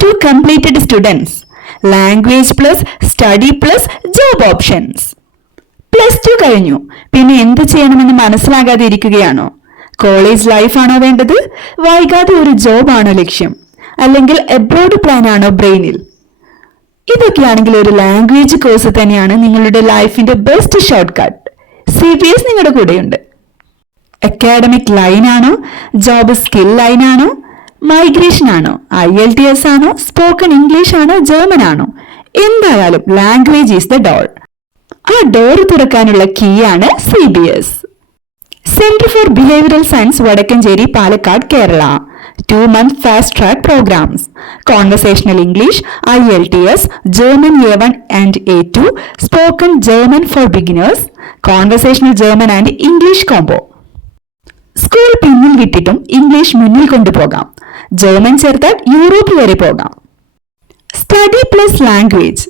2 completed students. Language plus study plus job options. +2 കഴിഞ്ഞു. പിന്നെ എന്ത് ചെയ്യണമെന്ന് മനസ്സിലാകാതെ ഇരിക്കുകയാണോ? കോളേജ് ലൈഫാണോ വേണ്ടത്? വൈകാതെ ഒരു ജോബ് ആണോ ലക്ഷ്യം? അല്ലെങ്കിൽ എബ്രോഡ് പ്ലാൻ ആണോ ബ്രെയിനിൽ? ഇതൊക്കെയാണെങ്കിൽ ഒരു ലാംഗ്വേജ് കോഴ്സ് തന്നെയാണ് നിങ്ങളുടെ ലൈഫിന്റെ ബെസ്റ്റ് ഷോർട്ട് കട്ട്. CBS നിങ്ങളുടെ കൂടെയുണ്ട്. അക്കാഡമിക് ലൈൻ ആണോ? ജോബ് സ്കിൽ ലൈൻ ആണോ? മൈഗ്രേഷൻ ആണോ? IELTS ആണോ? സ്പോക്കൺ ഇംഗ്ലീഷ് ആണോ? ജർമ്മൻ ആണോ? എന്തായാലും ലാംഗ്വേജ് ഈസ് ദ ഡോർ. ആ ഡോർ തുറക്കാനുള്ള കീ ആണ് CBS. Centre for behavioural science Vadakkanchery Palakkad Kerala. 2-month fast track programs. Conversational English, IELTS, German A1 and A2, Spoken German for beginners, Conversational German and English combo. School പിന്നിൽ വിട്ടിട്ടും English മുന്നിൽ കൊണ്ടുപോകാം. German ചേർത്താൽ Europe വരെ പോകാം. Study plus language,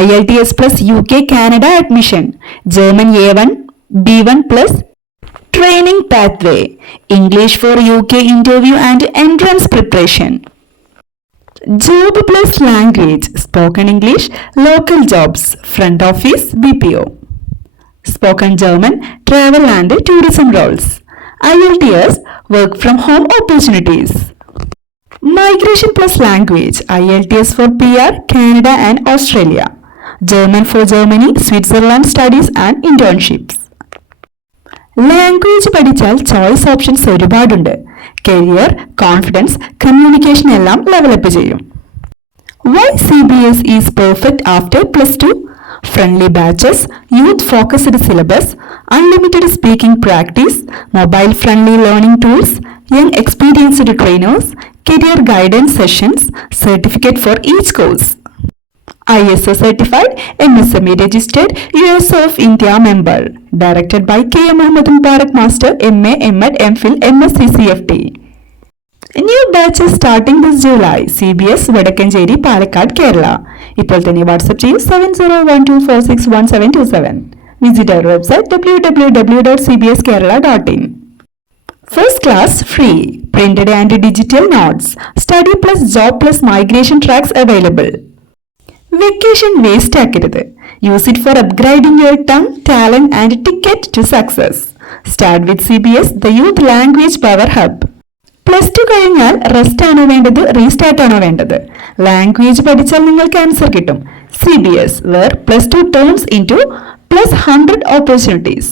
IELTS plus UK Canada admission, German A1 B1 plus training pathway, English for UK interview and entrance preparation. Job plus language, spoken English, local jobs, front office, BPO. Spoken German, travel and tourism roles. IELTS, work from home opportunities. Migration plus language, IELTS for PR, Canada and Australia. German for Germany, Switzerland studies and internships. Language പഠിച്ചാൽ choice options ഒരുപാടുണ്ട്. Career, confidence, communication എല്ലാം level up ചെയ്യും. Why CBS is perfect after +2? Friendly batches, youth-focused syllabus, unlimited speaking practice, mobile-friendly learning tools, young experienced trainers, career guidance sessions, certificate for each course. ISO certified, MSME registered, US of India member. Directed by K. Muhammad Mubarak Master, MA, MEd, MPhil, MSc CFT. New batches starting this July. CBS Vadakkanchery Palakkad Kerala. ഇപ്പോൾ തന്നെ WhatsApp ചെയ്യൂ 7012461727. Visit our website www.cbskerala.in. First class free, printed and digital notes, study plus job plus migration tracks available. Vacation waste ആക്കരുത്. Use it for upgrading your tongue, talent and ticket to success. Start with CBS, the youth language power hub. +2 കഴിഞ്ഞാൽ rest ആണോ വേണ്ടത്, restart ആണോ വേണ്ടത്? Language പഠിച്ചാൽ നിങ്ങൾക്ക് answer കിട്ടും. CBS, where +2 turns into +100 opportunities.